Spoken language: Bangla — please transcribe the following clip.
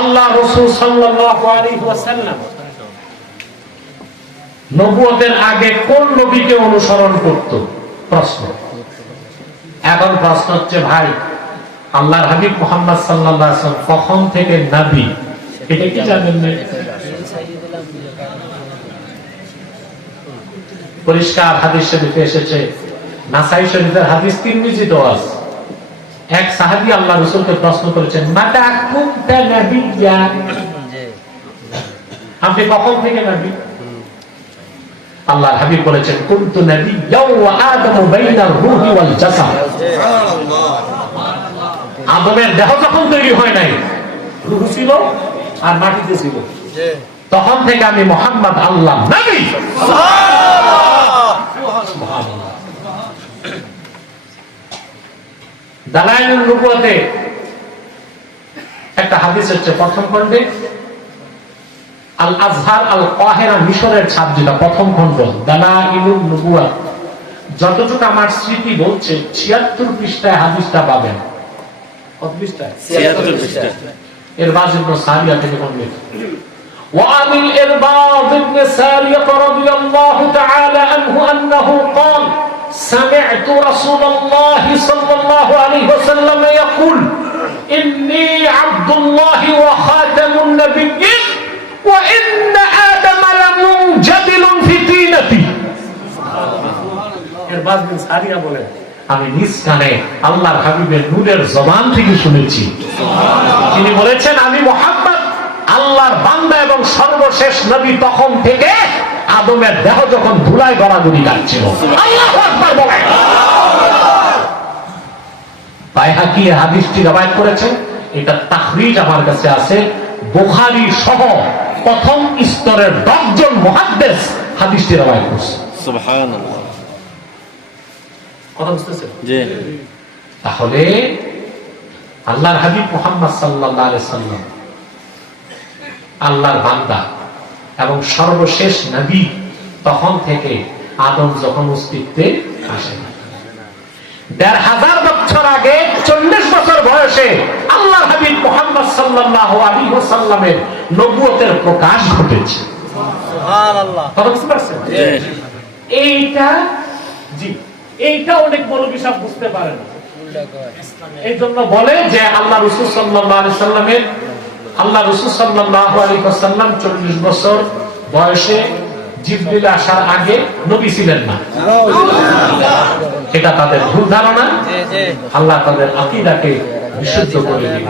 আল্লাহ রসুল ওয়াসাল্লাম নবুয়তের আগে কোন নবীকে অনুসরণ করত? প্রশ্ন। এখন প্রশ্ন হচ্ছে, ভাই, আল্লাহর হাবিব মোহাম্মদ সাল্লাল্লাহু কখন থেকে নবী? এটা কি জানেন পরিষ্কার হাদিস শরীফে এসেছে, নাসাই শরীফের হাদিস তিন বিজিত আছে। এক সাহাবী আল্লাহ রসুলকে প্রশ্ন করেছেন মাতা কুনতা নাবিয়্যা আপনি কখন থেকে নবী? আল্লাহর হাবিব বলেছেন কুনতু নাবিয়্যা ওয়া আদামু বাইনার রূহি ওয়াল জাসাদ। আদমের দেহ যখন তৈরি হয় নাই রূহ ছিল আর মাটিতে ছিল। তখন থেকে আমি মোহাম্মদ আল্লাহ নবী। একটা হাদিস হচ্ছে প্রথম খণ্ডে আল আজহার আল কাহেরা মিশরের প্রথম খণ্ড যতটুকু আমার স্মৃতি বলছে ছিয়াত্তর পৃষ্ঠায় হাদিসটা পাবেন। এর বাজ ইবনে সারিয়া থেকে ওয়া আমিল ইবনে সারিয়া سمعت رسول الله صلى الله عليه وسلم يقول إني عبد الله وخاتم النبيين وإن آدم لمنجدل في طينتي إرباز بن سارية বলে আমি নিজ কানে আল্লাহর হাবিবের নূরের জবান থেকে শুনেছি তিনি বলেছেন আমি মোহাম্মদ আল্লাহর বান্দা এবং সর্বশেষ নবী তখন থেকে আদমের দেহ যখন ধুলায় গড়াগড়ি লাগছিল আল্লাহু বাইহাকি হাদিসটি রবায়ত এটা তাহরিজ আমার কাছে আছে। বুখারী সহ প্রথম স্তরের দশজন মুহাদ্দিস হাদিসটি রবায়ত করছে। কথা তাহলে আল্লাহর হাবিব মোহাম্মদ সাল্লাহ সাল্লাম আল্লাহর বান্দা এবং সর্বশেষ নবী তখন থেকে আদম যখন অস্তিত্বে আসে। দেড় হাজার বছর আগে চল্লিশ বছর বয়সে আল্লাহর হাবিব মোহাম্মদ সাল্লাহ আলী সাল্লামের নবুয়তের প্রকাশ ঘটেছে। এইটা জি এইটা অনেক বড় বিষয় বুঝতে পারে না এই জন্য বলে যে আল্লাহ রসুল সাল্লাহ সাল্লামের আল্লাহ রসুল সাল্লাহ আলী সাল্লাম চল্লিশ বছর বয়সে জিবরিল আসার আগে নবী ছিলেন না। এটা তাদের ভুল ধারণা। আল্লাহ তাদের আকিদাকে বিশুদ্ধ করে দিন